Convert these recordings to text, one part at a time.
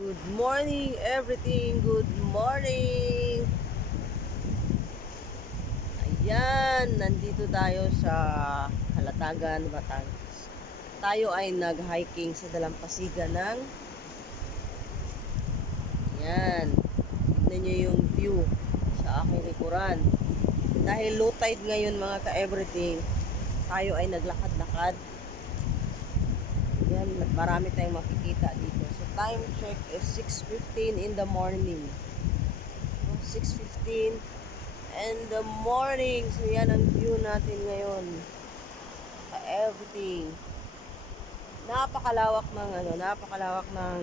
Good morning, everything. Good morning. Ayan, nandito tayo sa Kalatagan, Batangas. Tayo ay nag-hiking sa dalampasigan ng ayan. Tignan nyo yung view sa aking likuran. Dahil low tide ngayon mga ka-everything, tayo ay naglakad-lakad. Ayan, marami tayong makikita dito. So time check is 6:15 in the morning. 6:15 in the morning. So yan ang view natin ngayon. Everything. Napakalawak ng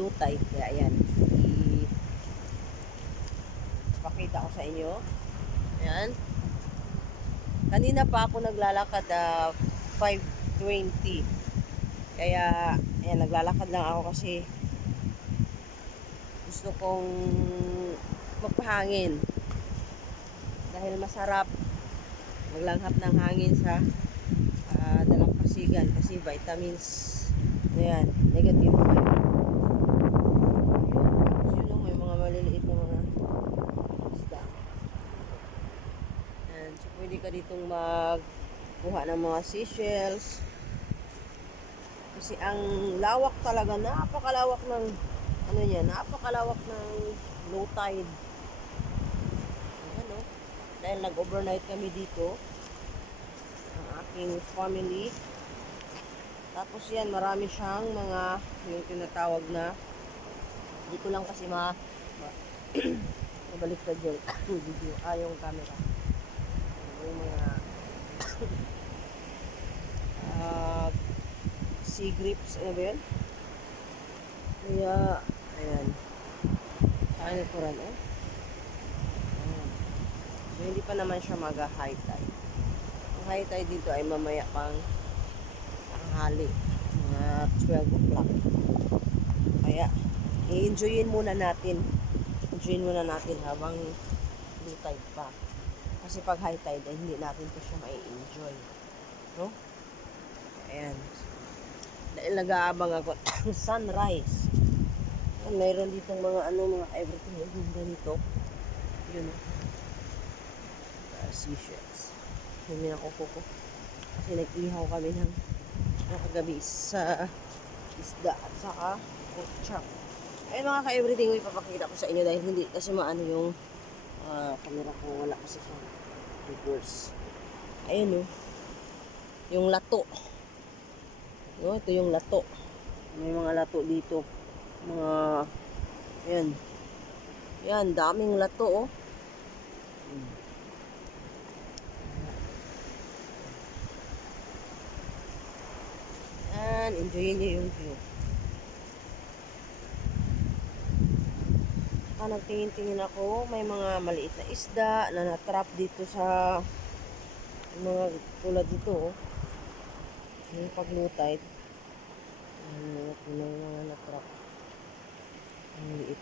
low tide. Kaya ayan. Ipakita ko sa inyo. Ayan. Kanina pa ako naglalakad 5:20. Kaya ayan, naglalakad lang ako kasi gusto kong magpahangin. Dahil masarap maglanghap ng hangin sa dalampasigan kasi vitamins ayan, negative ayan. Tapos yun may mga maliliit na mga isda ayan. So pwede ka ditong magkuha ng mga seashells kasi ang lawak talaga, napakalawak ng napakalawak ng low tide. Ayan, dahil nag-overnight kami dito ang aking family. Tapos yan, marami siyang mga yung tinatawag na dito lang kasi mabaliktad yung video, yung camera. Yung mga sea grips, ano ba yun? Kaya, ayan. Ano po rin, So, hindi pa naman siya mag-high tide. Ang high tide dito ay mamaya pang tanghali, mga 12 o'clock. Kaya, i-enjoyin muna natin. Enjoyin muna natin habang low tide pa. Kasi pag high tide, ay hindi natin to siya mai-enjoy. No? Ayan. Dahil nag-aabang ako ng sunrise. Ayan, mayroon dito mga mga everything yung ganito. Yun. Seashells. Hindi na kuko. Kasi nag-ihaw kami ng nakagabi sa isda at saka pork chop. Ayun mga ka-everything, ipapakita ko sa inyo dahil hindi kasi maano yung camera ko, wala kasi sa reverse. Ayun yung lato. Ito yung lato. May mga lato dito. Mga yan, daming lato enjoyin nyo yung view. Saka nagtingin-tingin ako, may mga maliit na isda na natrap dito sa mga tulad dito yung paglutay. May mga natrap maliit.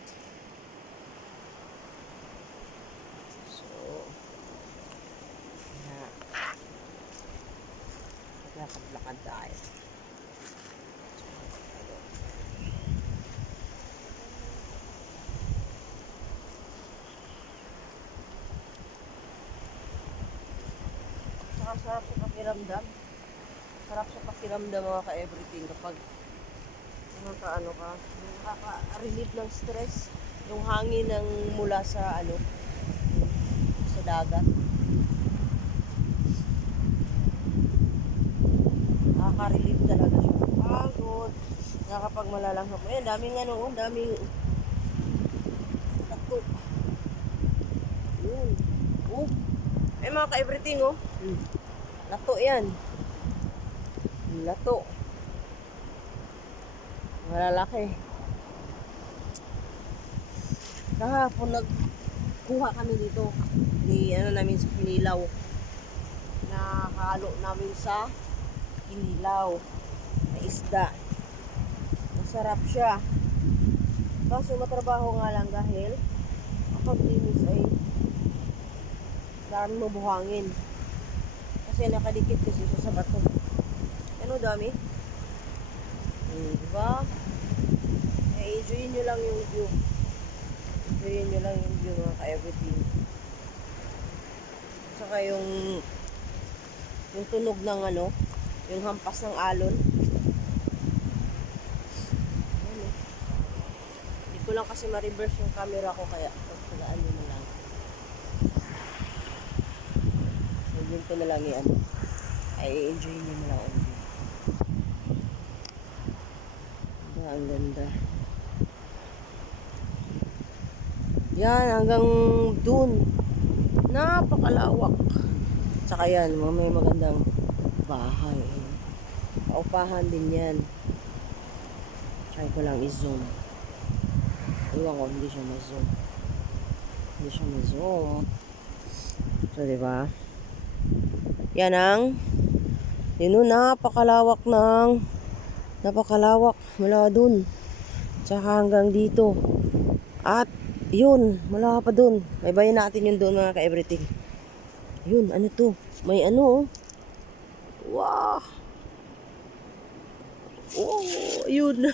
So naglakad-lakad tayo. Sarap sa pakiramdam. Sarap sa pakiramdam mga ka-everything kapag nakaka-relieve ng stress yung hangin ng mula sa sa dagat. Nakaka-relieve talaga siya. Pagod. Kapag malalanghap mo. Ayan, daming daming lato. Yun. Ay mga ka-everything lato yan. Lato. Malalaki. Kahapon nagkuha kami dito ni namin sa kinilaw. Nahalo namin sa kinilaw na isda. Masarap siya. Kaso matrabaho nga lang dahil kapag linis ay dami mo buhangin. Kasi nakadikit kasi siya sa bato. Ano dami? Diba? enjoyin nyo lang yung view. Enjoyin nyo lang yung view mga ka-everything. Saka yung tunog ng ano, yung hampas ng alon. Ano, hindi ko lang kasi ma-reverse yung camera ko kaya pagpagaan nyo na lang. So, yun ko na lang yan. Ay, enjoy nyo na lang. Diba, ang ganda. Yan, hanggang dun. Napakalawak. Saka yan, may magandang bahay. Paupahan din yan. Try ko lang i-zoom. Iwan ko, hindi siya ma-zoom. Hindi siya ma-zoom. So, diba? Yan ang yun, napakalawak mula dun. Tsaka hanggang dito. At yun, mula pa dun. May bayan natin yun doon mga ka-everything. Yun, ano to? May ano, oh. Wow! Oh, yun.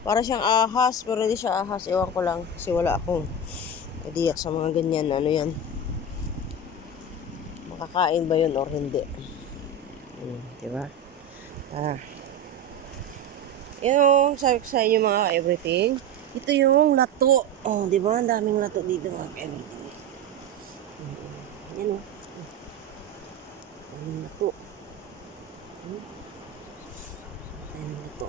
Para siyang ahas, pero hindi siya ahas. Ewan ko lang, kasi wala akong idea sa mga ganyan. Ano yan? Makakain ba yun or hindi? Diba? Yung sabi ko sa inyo mga everything, ito yung lato. Oh, diba? Ang daming lato dito mga everything. Yan o. Daming lato. Daming lato.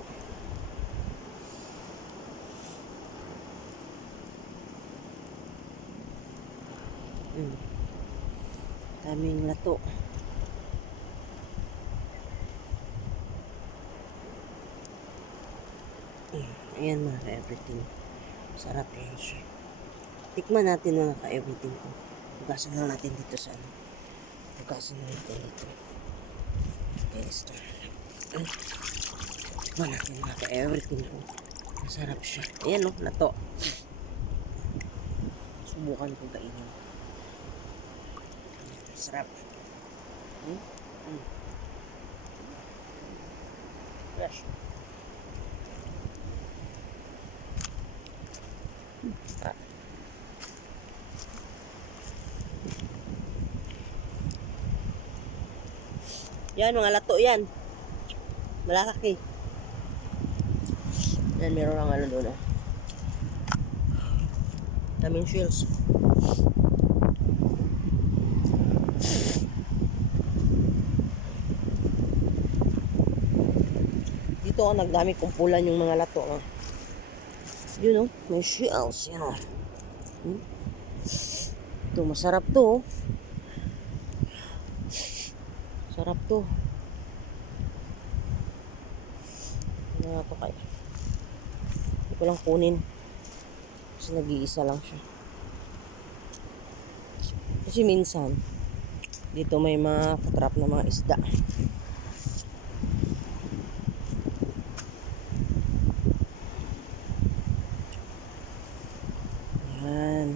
Daming lato. Ayan mga ka-everything. Sarap yan siya. Tikman natin mga ka-everything ko. Hugasan lang natin dito sa ano. Hugasan lang natin dito. Okay, let's start. Tikman natin mga ka-everything ko. Masarap siya. Ayan o, lato. Subukan ko kainin. Sarap. Fresh. Yan, mga lato yan. Malalaki. Yan, meron lang ano doon. Daming shells. Dito ako nagdami kumpulan yung mga lato. Yun o, may shells. Yan o. Ito, masarap to. Sarap to. Ano to kaya? Hindi ko lang kunin. Kasi nag-iisa lang siya. Kasi minsan, dito may mga katrap na mga isda. Yan.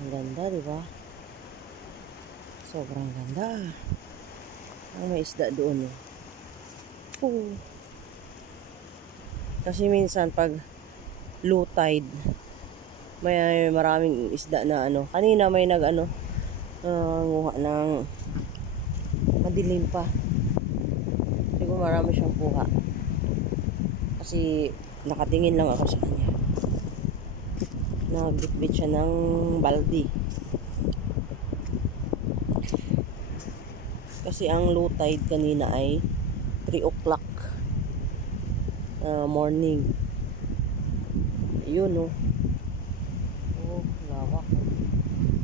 Ang ganda, diba? Sobrang ganda. Ang may isda doon. Oh. Kasi minsan pag low tide, may maraming isda na ano. Kanina may nguha ng madilim pa. Siguro marami siyang kuha. Kasi nakatingin lang ako sa kanya. Nagbitbit siya ng baldi. Kasi ang low tide kanina ay 3 o'clock morning. Yun oh. Oh, lawak.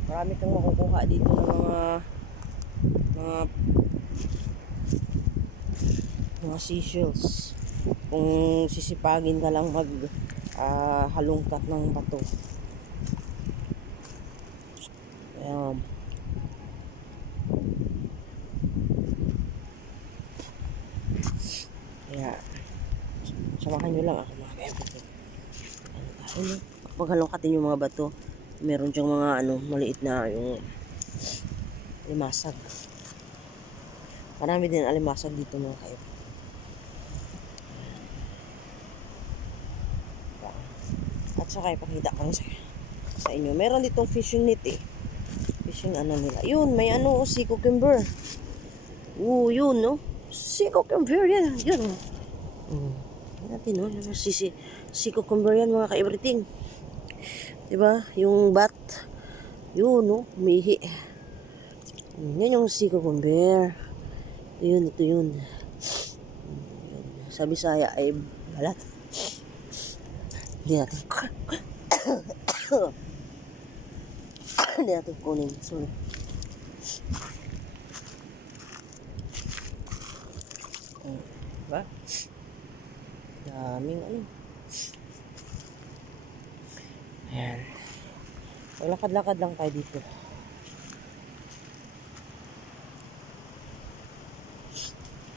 Marami kang makukuha dito ng mga seashells. Kung sisipagin ka lang mag halungkat ng bato. Ayan. Kaya samahan nyo lang ako mga ka-everything. Pag halungkatin yung mga bato, meron dyang mga maliit na yung alimasag. Marami din alimasag dito mga ka-everything. At saka ipakita ko sa inyo. Meron ditong fishing net eh. Fishing ano nila. Yun, may ano, sea cucumber. Yun, no? Sea cucumber yan. Yan. Natin, no? Yung sea cucumber yan, mga ka-everything. Diba? Yung bat. Yun, no? Umihi. Yan yung sea cucumber. Yun, ito yun. Sa Bisaya ay balat. Hindi natin. Hindi natin kunin. Sorry. Diba? Daming ano. Ayan. Maglakad-lakad lang tayo dito.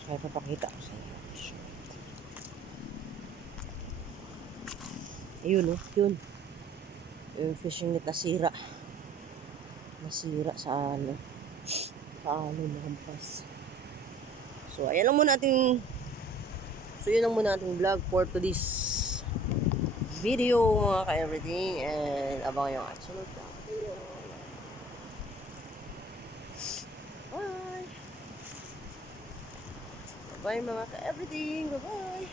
Kaya papakita ko sa inyo. Ayun, oh. Yun. Yung fishing net nasira. Nasira sa ano. Paano nakampas. So, ayan lang muna ating yun lang muna ating vlog for today's video, mga ka-everything. And abangan yung at sunod na video. Bye! Bye, mga ka-everything! Bye-bye!